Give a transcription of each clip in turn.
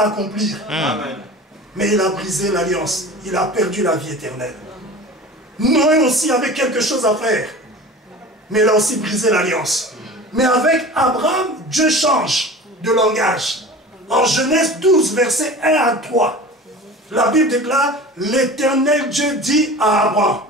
à accomplir. Mais il a brisé l'alliance. Il a perdu la vie éternelle. Noé aussi avait quelque chose à faire. Mais il a aussi brisé l'alliance. Mais avec Abraham, Dieu change de langage. En Genèse 12, versets 1 à 3, la Bible déclare, l'Éternel Dieu dit à Abraham,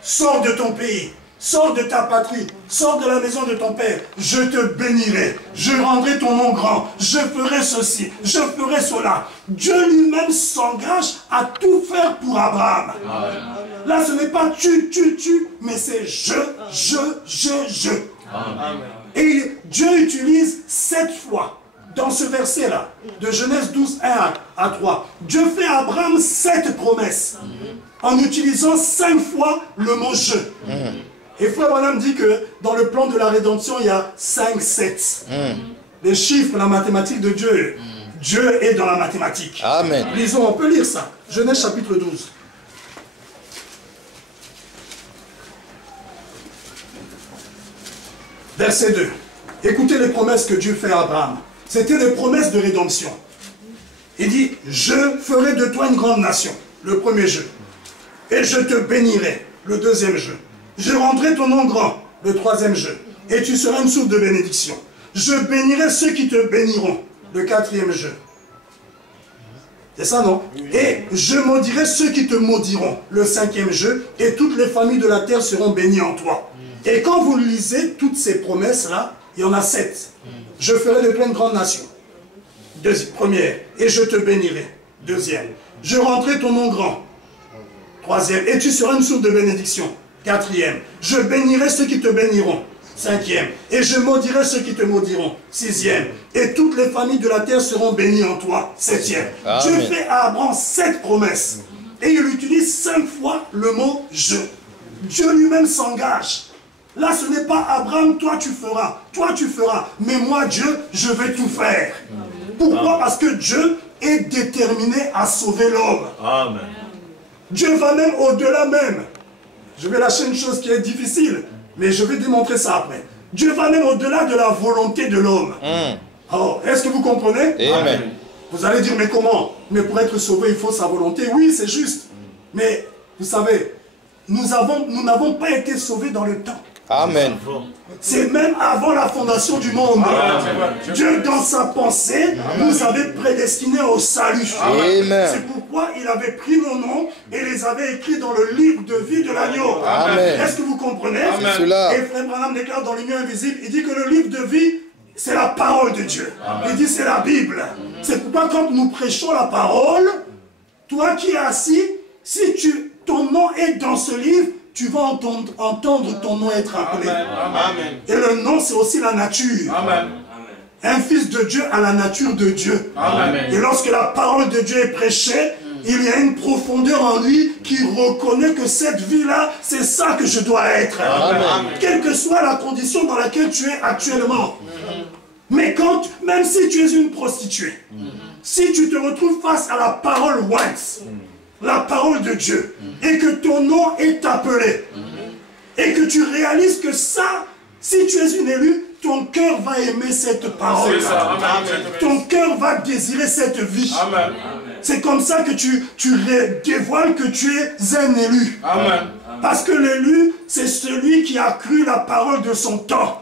sors de ton pays, sors de ta patrie, sors de la maison de ton père, je te bénirai, je rendrai ton nom grand, je ferai ceci, je ferai cela. Dieu lui-même s'engage à tout faire pour Abraham. Là, ce n'est pas tu, mais c'est je. Amen. Et Dieu utilise 7 fois, dans ce verset-là, de Genèse 12, 1 à 3, Dieu fait à Abraham 7 promesses, en utilisant 5 fois le mot « je ». Et Frère Branham dit que dans le plan de la rédemption, il y a 5 7. Les chiffres, la mathématique de Dieu. Dieu est dans la mathématique. Amen. Lisons, on peut lire ça. Genèse chapitre 12. Verset 2. Écoutez les promesses que Dieu fait à Abraham. C'était des promesses de rédemption. Il dit, je ferai de toi une grande nation. Le premier jeu. Et je te bénirai. Le deuxième jeu. Je rendrai ton nom grand. Le troisième jeu. Et tu seras une source de bénédiction. Je bénirai ceux qui te béniront. Le quatrième jeu. C'est ça, non? Et je maudirai ceux qui te maudiront. Le cinquième jeu. Et toutes les familles de la terre seront bénies en toi. Et quand vous lisez toutes ces promesses-là, il y en a 7. Je ferai de toi une grande nation. Première. Et je te bénirai. Deuxième. Je rendrai ton nom grand. Troisième. Et tu seras une source de bénédiction. Quatrième. Je bénirai ceux qui te béniront. Cinquième. Et je maudirai ceux qui te maudiront. Sixième. Et toutes les familles de la terre seront bénies en toi. Septième. Dieu fait à Abraham 7 promesses. Et il utilise 5 fois le mot « je ». Dieu lui-même s'engage. Là, ce n'est pas Abraham, toi tu feras, mais moi Dieu, je vais tout faire. Pourquoi? Parce que Dieu est déterminé à sauver l'homme. Dieu va même au-delà même. Je vais lâcher une chose qui est difficile, mais je vais démontrer ça après. Dieu va même au-delà de la volonté de l'homme. Oh, est-ce que vous comprenez? Amen. Vous allez dire, mais comment? Mais pour être sauvé, il faut sa volonté. Oui, c'est juste. Mais, vous savez, nous n'avons pas été sauvés dans le temps. Amen. C'est même avant la fondation du monde. Dieu, dans sa pensée, nous avait prédestinés au salut. C'est pourquoi il avait pris nos noms et les avait écrits dans le livre de vie de l'agneau. Est-ce que vous comprenez? Et Frère Branham déclare dans l'Union invisible, il dit que le livre de vie, c'est la parole de Dieu. Il dit c'est la Bible. C'est pourquoi quand nous prêchons la parole, toi qui es assis, si ton nom est dans ce livre, tu vas entendre ton nom être appelé. Et le nom, c'est aussi la nature. Un fils de Dieu a la nature de Dieu. Et lorsque la parole de Dieu est prêchée, il y a une profondeur en lui qui reconnaît que cette vie-là, c'est ça que je dois être. Quelle que soit la condition dans laquelle tu es actuellement. Mais même si tu es une prostituée, si tu te retrouves face à la parole once, la parole de Dieu, et que ton nom est appelé, et que tu réalises que ça, si tu es une élue, ton cœur va aimer cette parole. Ton cœur va désirer cette vie. C'est comme ça que tu dévoiles que tu es un élu. Parce que l'élu, c'est celui qui a cru la parole de son temps,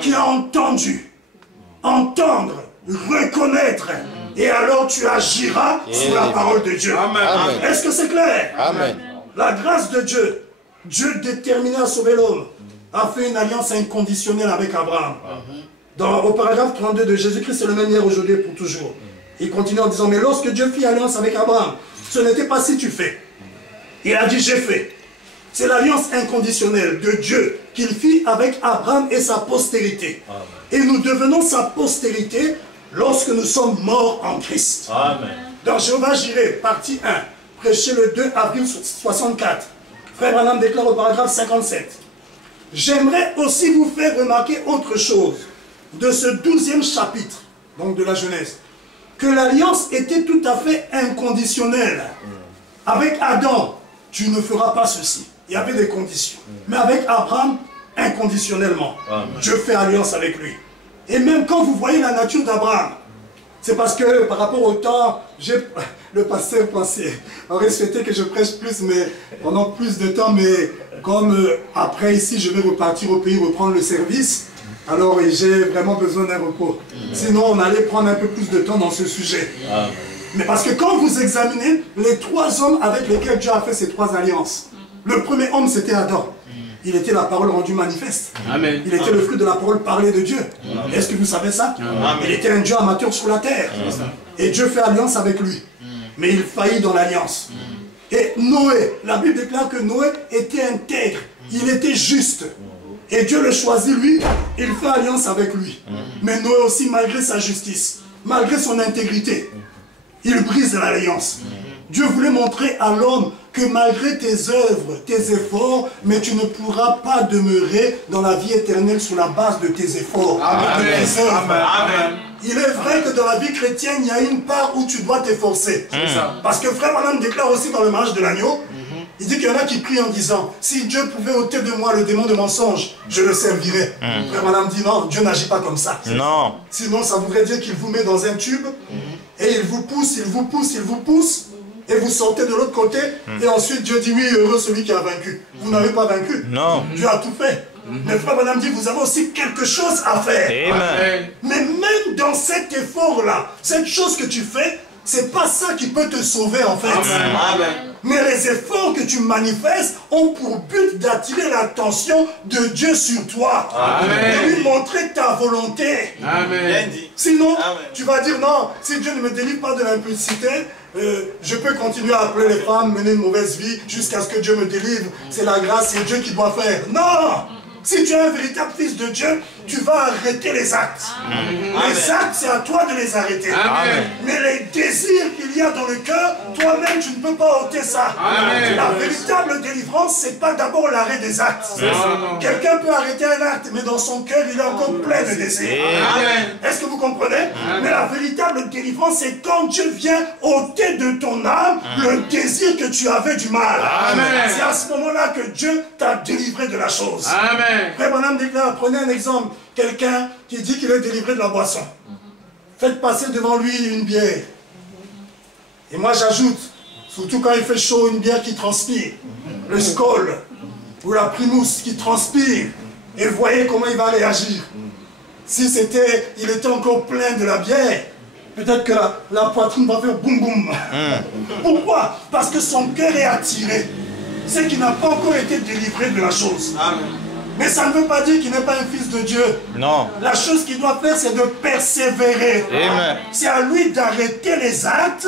qui a entendu, entendre, reconnaître. Et alors tu agiras sur la parole de Dieu. Est-ce que c'est clair? La grâce de Dieu, Dieu déterminé à sauver l'homme, a fait une alliance inconditionnelle avec Abraham. Au paragraphe 32 de Jésus-Christ, c'est le même hier, aujourd'hui et pour toujours. Il continue en disant, mais lorsque Dieu fit alliance avec Abraham, ce n'était pas si tu fais. Il a dit, j'ai fait. C'est l'alliance inconditionnelle de Dieu qu'il fit avec Abraham et sa postérité. Et nous devenons sa postérité lorsque nous sommes morts en Christ. Dans Jéhovah Jireh, partie 1, prêché le 2 avril 64, Frère Branham déclare au paragraphe 57. J'aimerais aussi vous faire remarquer autre chose de ce 12e chapitre, donc de la Genèse, que l'alliance était tout à fait inconditionnelle. Avec Adam, tu ne feras pas ceci. Il y avait des conditions. Mais avec Abraham, inconditionnellement, Dieu fait alliance avec lui. Et même quand vous voyez la nature d'Abraham, C'est parce que par rapport au temps, le pasteur aurait souhaité que je prêche plus, mais pendant plus de temps, mais comme après ici je vais repartir au pays, reprendre le service, alors j'ai vraiment besoin d'un repos. Sinon on allait prendre un peu plus de temps dans ce sujet. Mais parce que quand vous examinez les 3 hommes avec lesquels Dieu a fait ces 3 alliances, le premier homme c'était Adam. Il était la parole rendue manifeste. Amen. Il était le fruit de la parole parlée de Dieu. Est-ce que vous savez ça? Amen. Il était un Dieu amateur sur la terre. Et Dieu fait alliance avec lui. Mais il faillit dans l'alliance. Et Noé, la Bible déclare que Noé était intègre. Il était juste. Et Dieu le choisit lui, il fait alliance avec lui. Mais Noé aussi, malgré sa justice, malgré son intégrité, il brise l'alliance. Dieu voulait montrer à l'homme que malgré tes œuvres, tes efforts, mais tu ne pourras pas demeurer dans la vie éternelle sur la base de tes efforts, de tes œuvres. Amen. Il est vrai que dans la vie chrétienne, il y a une part où tu dois t'efforcer. Parce que Frère Branham déclare aussi dans le mariage de l'agneau, il dit qu'il y en a qui prient en disant, si Dieu pouvait ôter de moi le démon de mensonge, je le servirais. Frère Branham dit non, Dieu n'agit pas comme ça. Non. Sinon, ça voudrait dire qu'il vous met dans un tube, et il vous pousse, il vous pousse, il vous pousse, et vous sortez de l'autre côté, et ensuite Dieu dit, oui, heureux celui qui a vaincu. Vous n'avez pas vaincu. Non. Dieu a tout fait. Mais Frère Branham dit, vous avez aussi quelque chose à faire. Amen. Mais même dans cet effort-là, cette chose que tu fais, c'est pas ça qui peut te sauver en fait. Amen. Mais les efforts que tu manifestes ont pour but d'attirer l'attention de Dieu sur toi. Amen. Et lui montrer ta volonté. Amen. Sinon, amen, tu vas dire non, si Dieu ne me délivre pas de l'impulsité, je peux continuer à appeler les femmes, mener une mauvaise vie jusqu'à ce que Dieu me délivre. C'est la grâce, c'est Dieu qui doit faire. Non! Si tu es un véritable fils de Dieu, tu vas arrêter les actes. Amen. Les actes, c'est à toi de les arrêter. Amen. Mais les désirs qu'il y a dans le cœur, toi-même, tu ne peux pas ôter ça. Amen. La véritable délivrance, c'est pas d'abord l'arrêt des actes. Quelqu'un peut arrêter un acte, mais dans son cœur, il est encore plein de désirs. Est-ce que vous comprenez? Amen. Mais la véritable délivrance, c'est quand Dieu vient ôter de ton âme le désir que tu avais du mal. C'est à ce moment-là que Dieu t'a délivré de la chose. Amen. Frère Branham déclare, prenez un exemple, quelqu'un qui dit qu'il est délivré de la boisson. Faites passer devant lui une bière. Et moi j'ajoute, surtout quand il fait chaud, une bière qui transpire. Le Skol, ou la Primus qui transpire. Et voyez comment il va réagir. Si il était encore plein de la bière, peut-être que la poitrine va faire boum boum. Pourquoi? Parce que son cœur est attiré. C'est qu'il n'a pas encore été délivré de la chose. Amen. Mais ça ne veut pas dire qu'il n'est pas un fils de Dieu. Non. La chose qu'il doit faire, c'est de persévérer. C'est à lui d'arrêter les actes.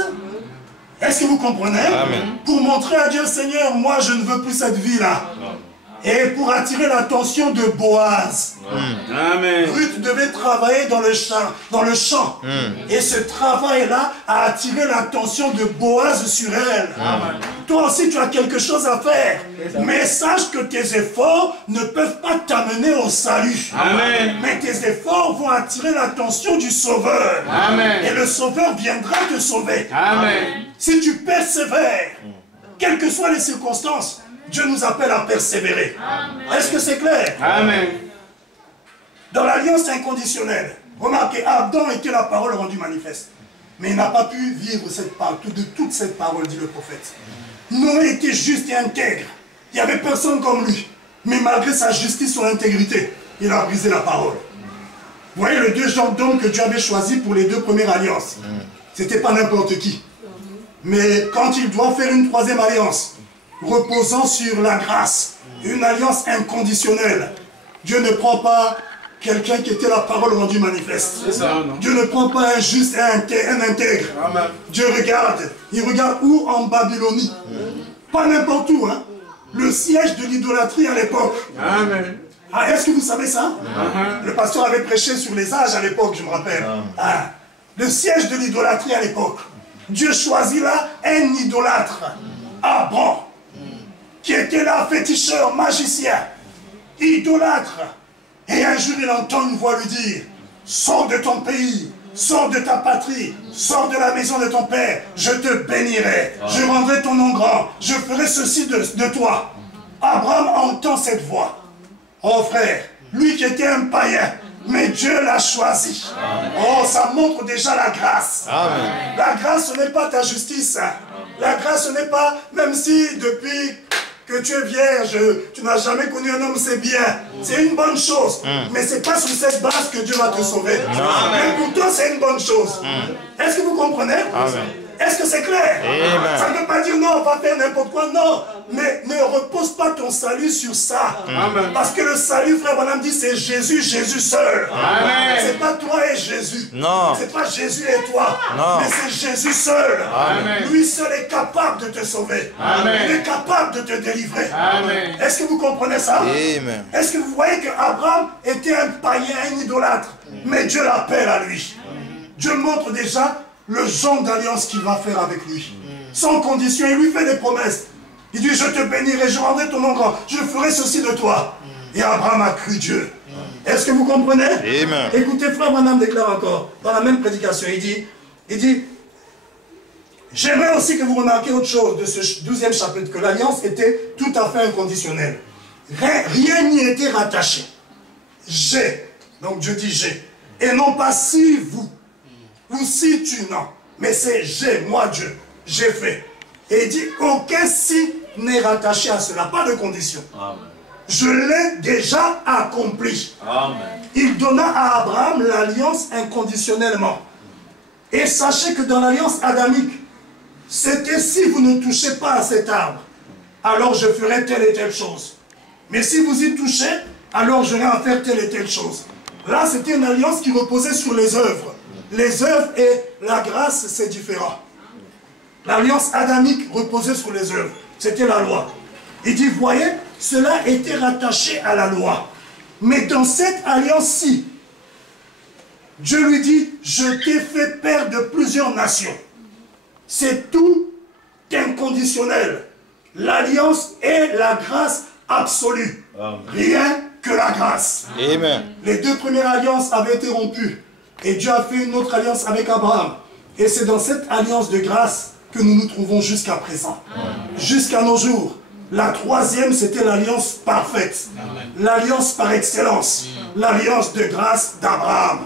Est-ce que vous comprenez? Amen. Pour montrer à Dieu, Seigneur, moi je ne veux plus cette vie-là. Et pour attirer l'attention de Boaz. Amen. Ruth devait travailler dans le champ. Et ce travail-là a attiré l'attention de Boaz sur elle. Amen. Toi aussi, tu as quelque chose à faire. Mais sache que tes efforts ne peuvent pas t'amener au salut. Amen. Mais tes efforts vont attirer l'attention du Sauveur. Amen. Et le Sauveur viendra te sauver. Amen. Si tu persévères, quelles que soient les circonstances, Dieu nous appelle à persévérer. Est-ce que c'est clair? Amen. Dans l'alliance inconditionnelle, remarquez, Adam était la parole rendue manifeste. Mais il n'a pas pu vivre cette parole, de toute cette parole, dit le prophète. Noé était juste et intègre. Il n'y avait personne comme lui. Mais malgré sa justice, son intégrité, il a brisé la parole. Vous voyez les 2 genres d'hommes que Dieu avait choisis pour les 2 premières alliances. C'était pas n'importe qui. Mais quand il doit faire une 3e alliance, reposant sur la grâce, une alliance inconditionnelle, Dieu ne prend pas quelqu'un qui était la parole rendue manifeste. Ça, Dieu ne prend pas un juste et un intègre. Amen. Dieu regarde. Il regarde où? En Babylonie. Pas n'importe où. Hein? Le siège de l'idolâtrie à l'époque. Ah, est-ce que vous savez ça? Le pasteur avait prêché sur les âges à l'époque, je me rappelle. Ah, le siège de l'idolâtrie à l'époque. Dieu choisit là un idolâtre. Abraham. Qui était là, féticheur, magicien, idolâtre. Et un jour, il entend une voix lui dire, sors de ton pays, sors de ta patrie, sors de la maison de ton père, je te bénirai, je rendrai ton nom grand, je ferai ceci de toi. Abraham entend cette voix. Oh frère, lui qui était un païen, mais Dieu l'a choisi. Oh, ça montre déjà la grâce. Amen. La grâce, ce n'est pas ta justice. La grâce, ce n'est pas, même si depuis que tu es vierge, tu n'as jamais connu un homme, c'est bien. C'est une bonne chose. Mais ce n'est pas sur cette base que Dieu va te sauver. Mais pour toi, c'est une bonne chose. Est-ce que vous comprenez? Amen. Est-ce que c'est clair? Amen. Ça ne veut pas dire non, on va faire n'importe quoi, non. Mais ne repose pas ton salut sur ça. Amen. Parce que le salut, frère Branham dit, c'est Jésus, Jésus seul. C'est pas toi et Jésus. Non. C'est pas Jésus et toi. Non. Mais c'est Jésus seul. Amen. Lui seul est capable de te sauver. Amen. Il est capable de te délivrer. Amen. Est-ce que vous comprenez ça? Amen. Est-ce que vous voyez qu'Abraham était un païen, un idolâtre? Mais Dieu l'appelle à lui. Dieu montre déjà le genre d'alliance qu'il va faire avec lui. Sans condition, il lui fait des promesses. Il dit, je te bénirai, je rendrai ton nom grand, je ferai ceci de toi. Et Abraham a cru Dieu. Est-ce que vous comprenez? Amen. Écoutez, frère Branham déclare encore, dans la même prédication, il dit, j'aimerais aussi que vous remarquiez autre chose de ce 12e chapitre, que l'alliance était tout à fait inconditionnelle. Rien n'y était rattaché. J'ai, donc Dieu dit j'ai, et non pas si vous, ou si tu, non. Mais c'est j'ai, moi Dieu, j'ai fait. Et il dit, aucun si n'est rattaché à cela, pas de condition. Amen. Je l'ai déjà accompli. Amen. Il donna à Abraham l'alliance inconditionnellement. Et sachez que dans l'alliance adamique, c'était si vous ne touchez pas à cet arbre, alors je ferai telle et telle chose. Mais si vous y touchez, alors je vais en faire telle et telle chose. Là, c'était une alliance qui reposait sur les œuvres. Les œuvres et la grâce, c'est différent. L'alliance adamique reposait sur les œuvres. C'était la loi. Il dit, voyez, cela était rattaché à la loi. Mais dans cette alliance-ci, Dieu lui dit, je t'ai fait père de plusieurs nations. C'est tout inconditionnel. L'alliance est la grâce absolue. Amen. Rien que la grâce. Amen. Les deux premières alliances avaient été rompues. Et Dieu a fait une autre alliance avec Abraham. Et c'est dans cette alliance de grâce que nous nous trouvons jusqu'à présent. Jusqu'à nos jours. La troisième, c'était l'alliance parfaite. L'alliance par excellence. L'alliance de grâce d'Abraham.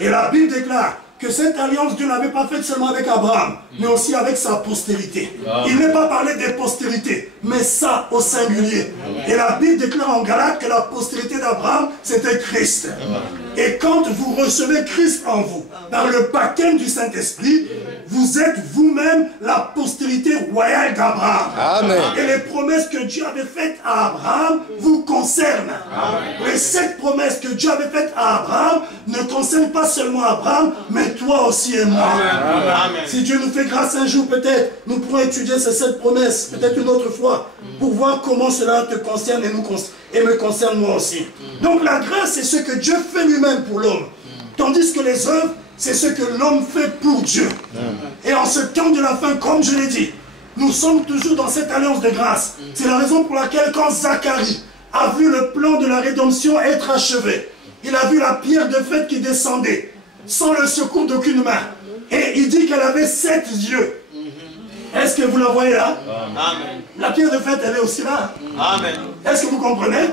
Et la Bible déclare que cette alliance, Dieu n'avait pas faite seulement avec Abraham, mais aussi avec sa postérité. Il n'est pas parlé des postérités, mais ça au singulier. Et la Bible déclare en Galates que la postérité d'Abraham, c'était Christ. Et quand vous recevez Christ en vous, par le baptême du Saint-Esprit, vous êtes vous-même la postérité royale d'Abraham. Amen. Et les promesses que Dieu avait faites à Abraham vous concernent. Les 7 promesses que Dieu avait faites à Abraham ne concernent pas seulement Abraham, mais toi aussi et moi. Amen. Si Dieu nous fait grâce un jour, peut-être, nous pourrons étudier ces 7 promesses, peut-être une autre fois, pour voir comment cela te concerne et me concerne moi aussi. Donc la grâce, c'est ce que Dieu fait lui-même pour l'homme. Tandis que les œuvres, c'est ce que l'homme fait pour Dieu. Et en ce temps de la fin, comme je l'ai dit, nous sommes toujours dans cette alliance de grâce. C'est la raison pour laquelle quand Zacharie a vu le plan de la rédemption être achevé, il a vu la pierre de fête qui descendait, sans le secours d'aucune main. Et il dit qu'elle avait 7 yeux. Est-ce que vous la voyez là? Amen. La pierre de fête, elle est aussi là. Amen. Est-ce que vous comprenez?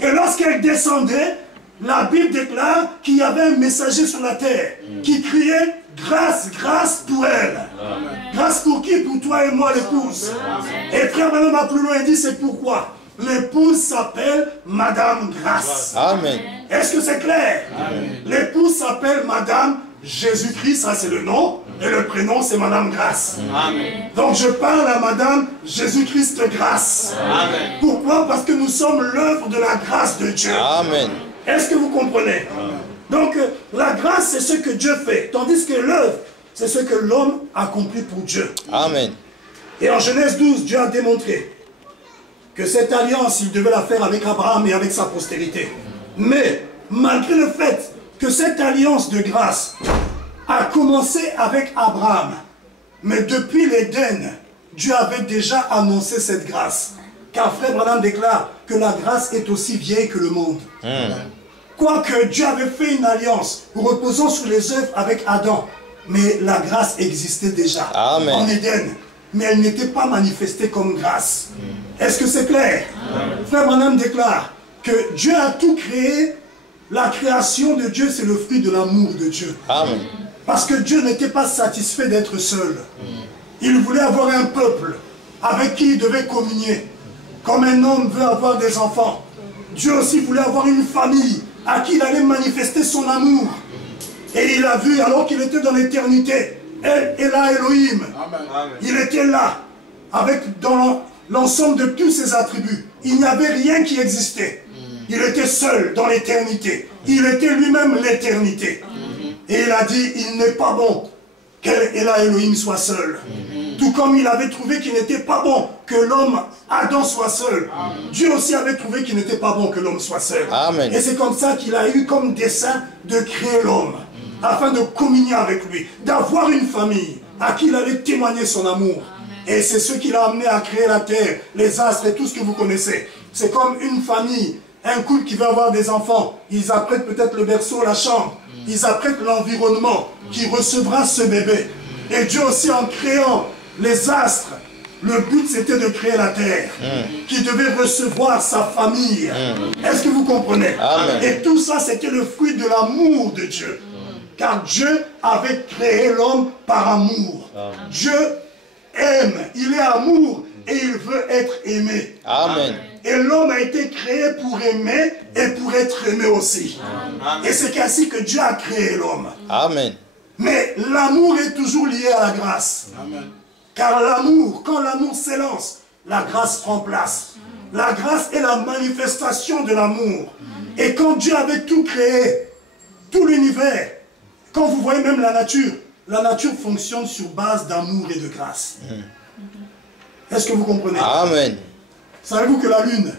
Et lorsqu'elle descendait, la Bible déclare qu'il y avait un messager sur la terre qui criait « Grâce, grâce pour elle ». Grâce pour qui? Pour toi et moi, l'épouse. Et frère Branham va plus loin, il dit c'est pourquoi l'épouse s'appelle Madame Grâce. Amen. Est-ce que c'est clair? L'épouse s'appelle Madame Jésus-Christ, ça c'est le nom, et le prénom c'est Madame Grâce. Amen. Donc je parle à Madame Jésus-Christ Grâce. Amen. Pourquoi? Parce que nous sommes l'œuvre de la grâce de Dieu. Amen. Est-ce que vous comprenez? Donc la grâce c'est ce que Dieu fait, tandis que l'œuvre c'est ce que l'homme accomplit pour Dieu. Amen. Et en Genèse 12, Dieu a démontré que cette alliance, il devait la faire avec Abraham et avec sa postérité. Mais malgré le fait que cette alliance de grâce a commencé avec Abraham, mais depuis l'Éden, Dieu avait déjà annoncé cette grâce. Car frère Branham déclare que la grâce est aussi vieille que le monde. Quoique Dieu avait fait une alliance reposant sur les œuvres avec Adam, mais la grâce existait déjà en Éden. Mais elle n'était pas manifestée comme grâce. Est-ce que c'est clair? Frère Branham déclare que Dieu a tout créé la création de Dieu, c'est le fruit de l'amour de Dieu. Amen. Parce que Dieu n'était pas satisfait d'être seul. Il voulait avoir un peuple avec qui il devait communier. Comme un homme veut avoir des enfants, Dieu aussi voulait avoir une famille à qui il allait manifester son amour. Et il a vu, alors qu'il était dans l'éternité, là Elohim, il était là, avec dans l'ensemble de tous ses attributs. Il n'y avait rien qui existait. Il était seul dans l'éternité. Il était lui-même l'éternité. Et il a dit, il n'est pas bon qu'Ela Elohim soit seul. Tout comme il avait trouvé qu'il n'était pas bon que l'homme, Adam, soit seul. Dieu aussi avait trouvé qu'il n'était pas bon que l'homme soit seul. Amen. Et c'est comme ça qu'il a eu comme dessein de créer l'homme, afin de communier avec lui, d'avoir une famille à qui il allait témoigner son amour. Et c'est ce qui l'a amené à créer la terre, les astres et tout ce que vous connaissez. C'est comme une famille, un couple qui veut avoir des enfants. Ils apprêtent peut-être le berceau, la chambre. Ils apprêtent l'environnement qui recevra ce bébé. Et Dieu aussi, en créant les astres, le but c'était de créer la terre, qui devait recevoir sa famille. Est-ce que vous comprenez? Amen. Et tout ça c'était le fruit de l'amour de Dieu. Car Dieu avait créé l'homme par amour. Dieu aime, il est amour et il veut être aimé. Amen. Et l'homme a été créé pour aimer et pour être aimé aussi. Amen. Et c'est ainsi que Dieu a créé l'homme. Amen. Mais l'amour est toujours lié à la grâce. Amen. Car l'amour, quand l'amour s'élance, la grâce prend place. La grâce est la manifestation de l'amour. Et quand Dieu avait tout créé, tout l'univers, quand vous voyez même la nature fonctionne sur base d'amour et de grâce. Est-ce que vous comprenez? Amen. Savez-vous que la lune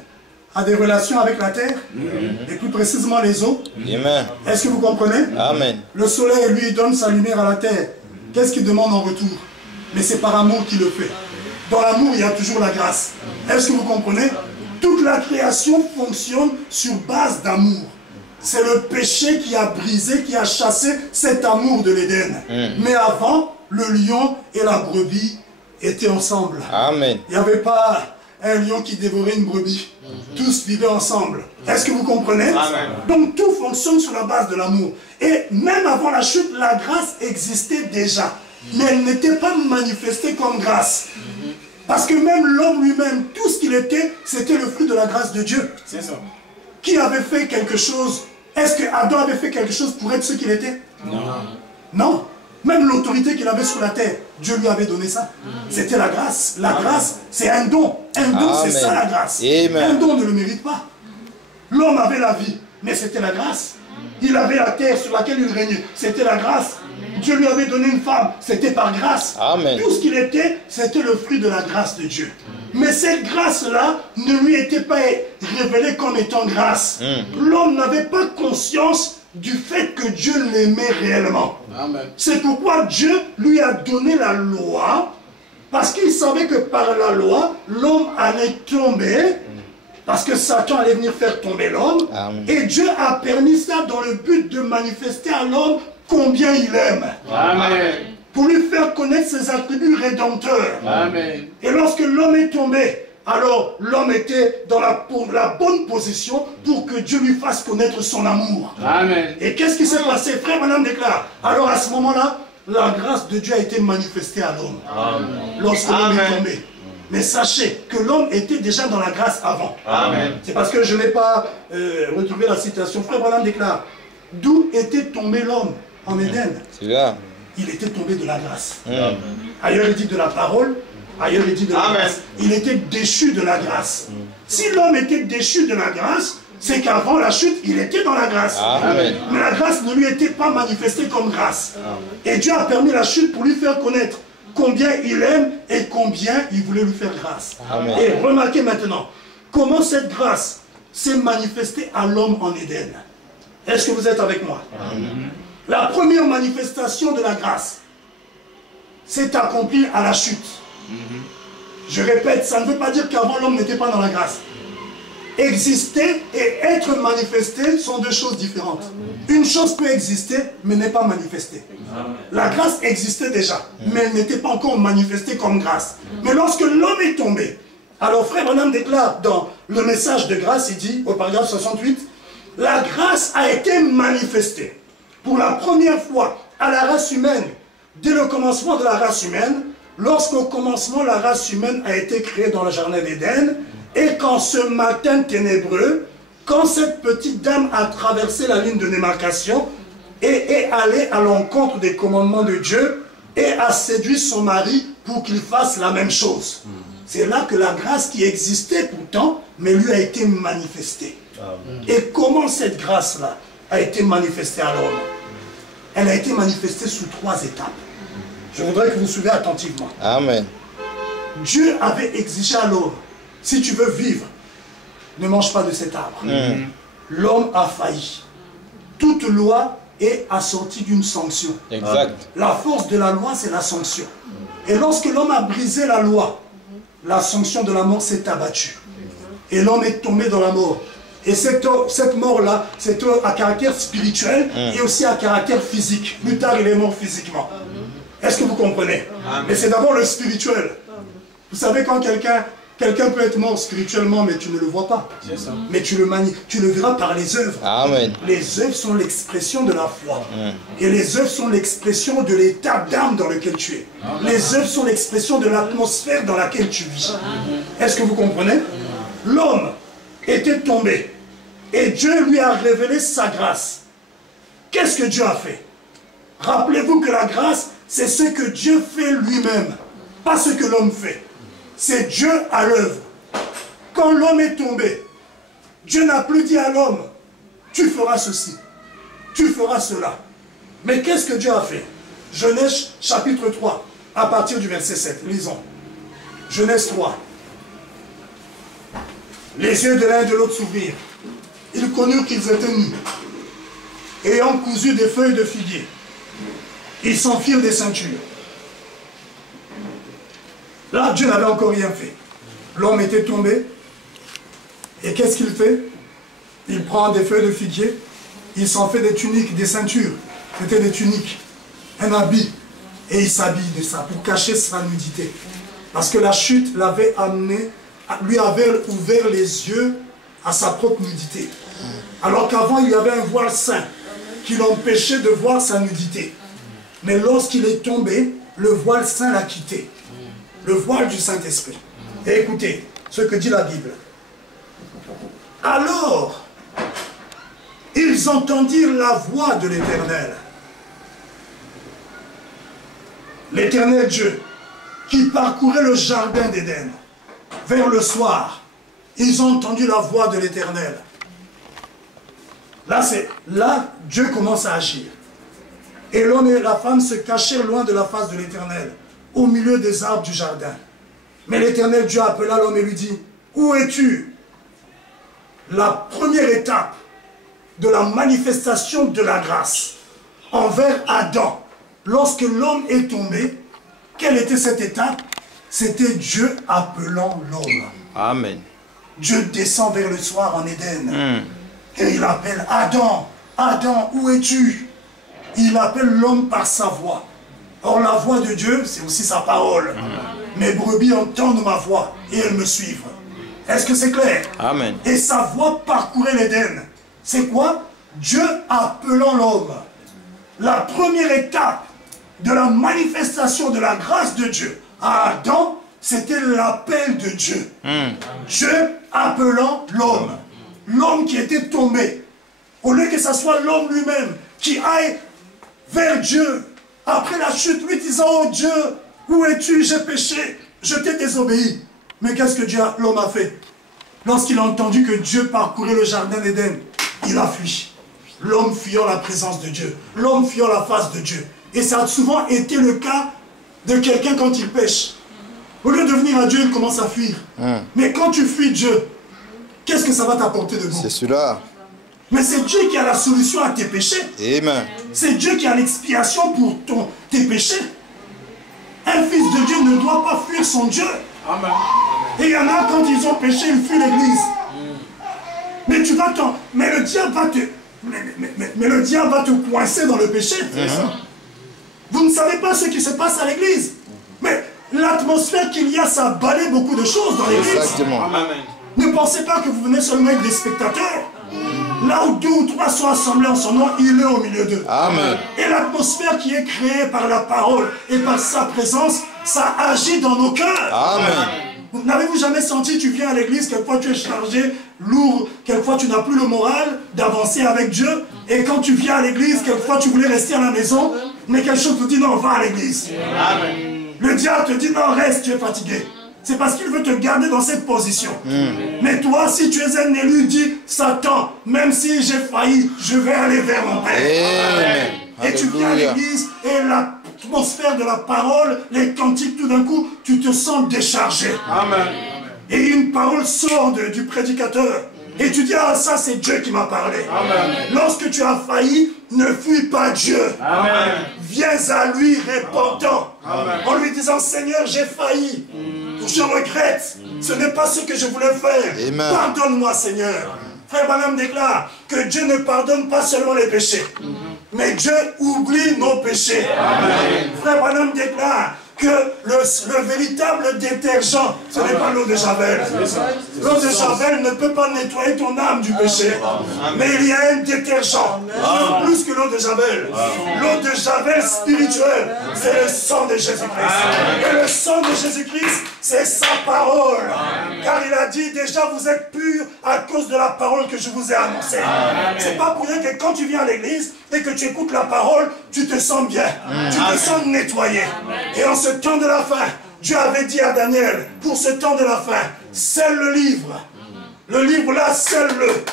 a des relations avec la terre, et plus précisément les eaux? Amen. Est-ce que vous comprenez? Amen. Le soleil, lui, donne sa lumière à la terre. Qu'est-ce qu'il demande en retour? Mais c'est par amour qu'il le fait. Dans l'amour, il y a toujours la grâce. Est-ce que vous comprenez? Toute la création fonctionne sur base d'amour. C'est le péché qui a brisé, qui a chassé cet amour de l'Éden. Mais avant, le lion et la brebis étaient ensemble. Amen. Il n'y avait pas un lion qui dévorait une brebis. Tous vivaient ensemble. Est-ce que vous comprenez? Amen. Donc tout fonctionne sur la base de l'amour. Et même avant la chute, la grâce existait déjà. Mais elle n'était pas manifestée comme grâce. Parce que même l'homme lui-même, tout ce qu'il était, c'était le fruit de la grâce de Dieu. C'est ça. Qui avait fait quelque chose? Est-ce que Adam avait fait quelque chose pour être ce qu'il était? Non. Non. Même l'autorité qu'il avait sur la terre, Dieu lui avait donné ça. C'était la grâce. La grâce, c'est un don. Un don, c'est ça la grâce. Amen. Un don ne le mérite pas. L'homme avait la vie, mais c'était la grâce. Il avait la terre sur laquelle il régnait. C'était la grâce. Dieu lui avait donné une femme. C'était par grâce. Amen. Tout ce qu'il était, c'était le fruit de la grâce de Dieu. Mais cette grâce-là ne lui était pas révélée comme étant grâce. L'homme n'avait pas conscience du fait que Dieu l'aimait réellement. C'est pourquoi Dieu lui a donné la loi, parce qu'il savait que par la loi, l'homme allait tomber, parce que Satan allait venir faire tomber l'homme. Et Dieu a permis ça dans le but de manifester à l'homme combien il aime. Amen. Pour lui faire connaître ses attributs rédempteurs. Amen. Et lorsque l'homme est tombé, alors l'homme était dans la bonne position pour que Dieu lui fasse connaître son amour. Amen. Et qu'est-ce qui s'est passé? Frère Madame déclare. Alors à ce moment-là, la grâce de Dieu a été manifestée à l'homme. Lorsque l'homme est tombé. Mais sachez que l'homme était déjà dans la grâce avant. C'est parce que je n'ai pas retrouvé la citation. Frère Madame déclare. D'où était tombé l'homme en Éden? C'est là. Il était tombé de la grâce. Ailleurs il dit de la parole, ailleurs il dit de la grâce. Il était déchu de la grâce. Si l'homme était déchu de la grâce, c'est qu'avant la chute, il était dans la grâce. Amen. Mais la grâce ne lui était pas manifestée comme grâce. Et Dieu a permis la chute pour lui faire connaître combien il aime et combien il voulait lui faire grâce. Amen. Et remarquez maintenant, comment cette grâce s'est manifestée à l'homme en Éden. Est-ce que vous êtes avec moi? La première manifestation de la grâce s'est accomplie à la chute. Je répète, ça ne veut pas dire qu'avant l'homme n'était pas dans la grâce. Exister et être manifesté sont deux choses différentes. Une chose peut exister, mais n'est pas manifestée. La grâce existait déjà, mais elle n'était pas encore manifestée comme grâce. Mais lorsque l'homme est tombé, alors frère Branham déclare dans le message de grâce, il dit au paragraphe 68, la grâce a été manifestée pour la première fois à la race humaine, dès le commencement de la race humaine, lorsqu'au commencement la race humaine a été créée dans le jardin d'Éden, et quand ce matin ténébreux, quand cette petite dame a traversé la ligne de démarcation et est allée à l'encontre des commandements de Dieu et a séduit son mari pour qu'il fasse la même chose. C'est là que la grâce qui existait pourtant, mais lui a été manifestée. Et comment cette grâce-là a été manifestée à l'homme? Elle a été manifestée sous 3 étapes. Je voudrais que vous suiviez attentivement. Amen. Dieu avait exigé à l'homme, si tu veux vivre, ne mange pas de cet arbre. L'homme a failli. Toute loi est assortie d'une sanction. Exact. La force de la loi, c'est la sanction. Et lorsque l'homme a brisé la loi, la sanction de la mort s'est abattue. Et l'homme est tombé dans la mort. Et cette mort-là, c'est à caractère spirituel et aussi à caractère physique. Plus tard, il est mort physiquement. Est-ce que vous comprenez? Mais c'est d'abord le spirituel. Vous savez, quand quelqu'un peut être mort spirituellement, mais tu ne le vois pas. Mais tu le verras par les œuvres. Amen. Les œuvres sont l'expression de la foi. Et les œuvres sont l'expression de l'état d'âme dans lequel tu es. Les œuvres sont l'expression de l'atmosphère dans laquelle tu vis. Est-ce que vous comprenez? L'homme était tombé. Et Dieu lui a révélé sa grâce. Qu'est-ce que Dieu a fait? Rappelez-vous que la grâce, c'est ce que Dieu fait lui-même, pas ce que l'homme fait. C'est Dieu à l'œuvre. Quand l'homme est tombé, Dieu n'a plus dit à l'homme, tu feras ceci, tu feras cela. Mais qu'est-ce que Dieu a fait? Genèse chapitre 3, à partir du verset 7, lisons. Genèse 3. Les yeux de l'un et de l'autre s'ouvrirent. Ils connurent qu'ils étaient nus. Ayant cousu des feuilles de figuier, ils s'en firent des ceintures. Là, Dieu n'avait encore rien fait. L'homme était tombé. Et qu'est-ce qu'il fait? Il prend des feuilles de figuier, il s'en fait des tuniques, des ceintures. C'était des tuniques, un habit. Et il s'habille de ça pour cacher sa nudité. Parce que la chute l'avait amené, lui avait ouvert les yeux à sa propre nudité. Alors qu'avant, il y avait un voile saint qui l'empêchait de voir sa nudité. Mais lorsqu'il est tombé, le voile saint l'a quitté. Le voile du Saint-Esprit. Et écoutez ce que dit la Bible. Alors, ils entendirent la voix de l'Éternel. L'Éternel Dieu, qui parcourait le jardin d'Éden. Vers le soir, ils ont entendu la voix de l'Éternel. Là, Dieu commence à agir. Et l'homme et la femme se cachèrent loin de la face de l'Éternel, au milieu des arbres du jardin. Mais l'Éternel Dieu appela l'homme et lui dit, « Où es-tu » La première étape de la manifestation de la grâce envers Adam, lorsque l'homme est tombé, quelle était cette étape? C'était Dieu appelant l'homme. Amen. Dieu descend vers le soir en Éden. Et il appelle Adam, Adam, où es-tu? Il appelle l'homme par sa voix. Or la voix de Dieu, c'est aussi sa parole. Mes brebis entendent ma voix et elles me suivent. Est-ce que c'est clair? Amen. Et sa voix parcourait l'Éden. C'est quoi? Dieu appelant l'homme. La première étape de la manifestation de la grâce de Dieu à Adam, c'était l'appel de Dieu. Dieu appelant l'homme. L'homme qui était tombé. Au lieu que ce soit l'homme lui-même qui aille vers Dieu, après la chute, lui disant, oh Dieu, où es-tu? J'ai péché, je t'ai désobéi. Mais qu'est-ce que l'homme a fait? Lorsqu'il a entendu que Dieu parcourait le jardin d'Éden, il a fui. L'homme fuyant la présence de Dieu, l'homme fuyant la face de Dieu. Et ça a souvent été le cas de quelqu'un quand il pêche. Au lieu de venir à Dieu, il commence à fuir. Mais quand tu fuis Dieu, qu'est-ce que ça va t'apporter de bon? C'est cela. Mais c'est Dieu qui a la solution à tes péchés. Amen. C'est Dieu qui a l'expiation pour tes péchés. Un fils de Dieu ne doit pas fuir son Dieu. Amen. Et il y en a, quand ils ont péché, ils fuient l'église. Mais tu vas mais le diable va te... Mais le diable va te coincer dans le péché. Vous ne savez pas ce qui se passe à l'église. Mais l'atmosphère qu'il y a, ça balaie beaucoup de choses dans l'église. Exactement. Amen. Ne pensez pas que vous venez seulement être des spectateurs. Là où 2 ou 3 sont assemblés en son nom, il est au milieu d'eux. Amen. Et l'atmosphère qui est créée par la parole et par sa présence, ça agit dans nos cœurs. Amen. N'avez-vous jamais senti, tu viens à l'église, quelquefois tu es chargé, lourd, quelquefois tu n'as plus le moral d'avancer avec Dieu, et quand tu viens à l'église, quelquefois tu voulais rester à la maison, mais quelque chose te dit non, va à l'église. Le diable te dit non, reste, tu es fatigué. C'est parce qu'il veut te garder dans cette position. Mais toi, si tu es un élu, dis, Satan, même si j'ai failli, je vais aller vers mon Père. Amen. Et tu viens à l'église, et l'atmosphère de la parole, les cantiques, tout d'un coup, tu te sens déchargé. Amen. Et une parole sort du prédicateur. Et tu dis, ah, ça c'est Dieu qui m'a parlé. Amen. Lorsque tu as failli, ne fuis pas Dieu. Amen. Viens à lui repentant. Amen. En lui disant, Seigneur, j'ai failli. Je regrette. Ce n'est pas ce que je voulais faire. Amen. Pardonne-moi, Seigneur. Frère Branham déclare que Dieu ne pardonne pas seulement les péchés, mais Dieu oublie nos péchés. Amen. Frère Branham déclare que le véritable détergent, ce n'est pas l'eau de Javel. L'eau de Javel ne peut pas nettoyer ton âme du péché. Mais il y a un détergent, plus que l'eau de Javel. L'eau de Javel spirituelle, c'est le sang de Jésus-Christ. Et le sang de Jésus-Christ, c'est sa parole. Car il a dit, déjà vous êtes purs à cause de la parole que je vous ai annoncée. C'est pas pour rien que quand tu viens à l'église et que tu écoutes la parole, tu te sens bien. Tu te sens nettoyé. Et en ce temps de la fin, Dieu avait dit à Daniel, pour ce temps de la fin, scelle le livre. Le livre là, scelle-le.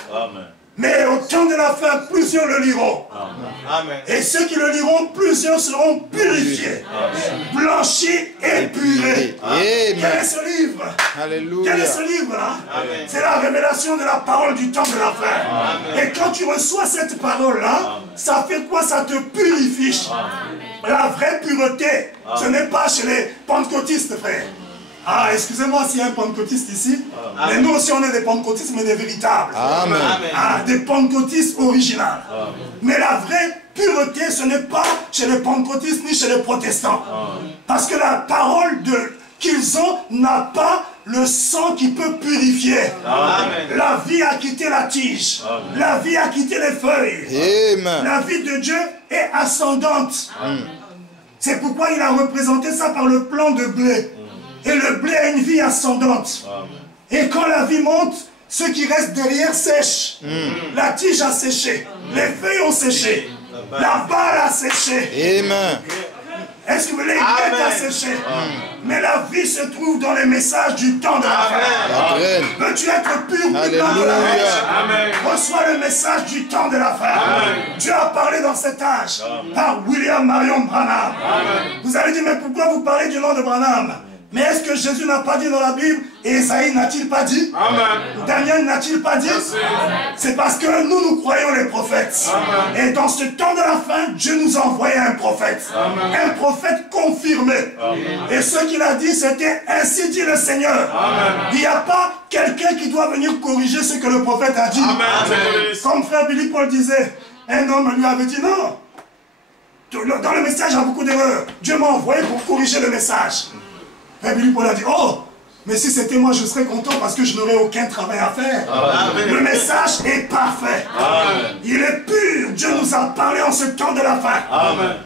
Mais au temps de la fin, plusieurs le liront. Amen. Et ceux qui le liront, plusieurs seront purifiés, blanchis et purés. Quel est ce livre? Alléluia. Quel est ce livre-là? C'est la révélation de la parole du temps de la fin. Et quand tu reçois cette parole-là, ça fait quoi? Ça te purifie. La vraie pureté, ce n'est pas chez les pentecôtistes, frère. Ah, excusez-moi s'il y a un pentecôtiste ici, mais nous aussi on est des pentecôtistes, mais des véritables. Amen. Ah, des pentecôtistes originaux. Mais la vraie pureté, ce n'est pas chez les pentecôtistes ni chez les protestants. Parce que la parole qu'ils ont n'a pas le sang qui peut purifier. Amen. La vie a quitté la tige. La vie a quitté les feuilles. Amen. La vie de Dieu est ascendante. C'est pourquoi il a représenté ça par le plan de blé. Et le blé a une vie ascendante. Et quand la vie monte, ceux qui restent derrière sèchent. La tige a séché. Les feuilles ont séché. La balle a séché. Amen. Est-ce que les graines a séché? Mais la vie se trouve dans les messages du temps de la fin. Amen. Veux-tu être pur du temps de la Alléluia. fin? Reçois le message du temps de la fin. Dieu a parlé dans cet âge par William Marion Branham. Vous allez dire, mais pourquoi vous parlez du nom de Branham? Mais est-ce que Jésus n'a pas dit dans la Bible? Et Esaïe n'a-t-il pas dit? Amen. Daniel n'a-t-il pas dit? C'est parce que nous croyons les prophètes. Et dans ce temps de la fin, Dieu nous a envoyé un prophète. Un prophète confirmé. Et ce qu'il a dit, c'était ainsi dit le Seigneur. Il n'y a pas quelqu'un qui doit venir corriger ce que le prophète a dit. Comme frère Billy Paul disait, un homme lui avait dit non. Dans le message, il y a beaucoup d'erreurs. Dieu m'a envoyé pour corriger le message. Frère Billy Paul a dit, oh, mais si c'était moi, je serais content parce que je n'aurais aucun travail à faire. Le message est parfait. Il est pur. Dieu nous a parlé en ce temps de la fin.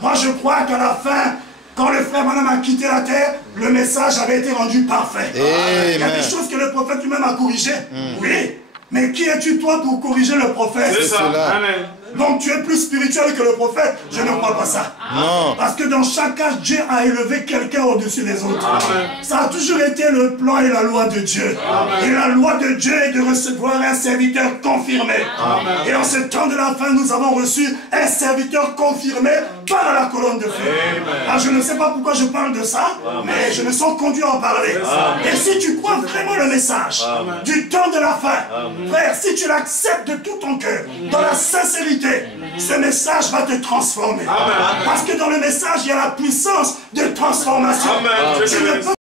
Moi, je crois qu'à la fin, quand le frère Branham a quitté la terre, le message avait été rendu parfait. Il y a des choses que le prophète lui-même a corrigées. Oui. Mais qui es-tu toi pour corriger le prophète? C'est ça. Amen. Donc tu es plus spirituel que le prophète? Je ne crois pas ça. Non. Parce que dans chaque âge, Dieu a élevé quelqu'un au-dessus des autres. Amen. Ça a toujours été le plan et la loi de Dieu. Amen. Et la loi de Dieu est de recevoir un serviteur confirmé. Amen. Et en ce temps de la fin, nous avons reçu un serviteur confirmé par la colonne de feu. Alors, je ne sais pas pourquoi je parle de ça, mais je me sens conduit à en parler. Et si tu crois vraiment le message du temps de la fin, frère, si tu l'acceptes de tout ton cœur, dans la sincérité, ce message va te transformer. Parce que dans le message, il y a la puissance de transformation. Amen. Tu ne peux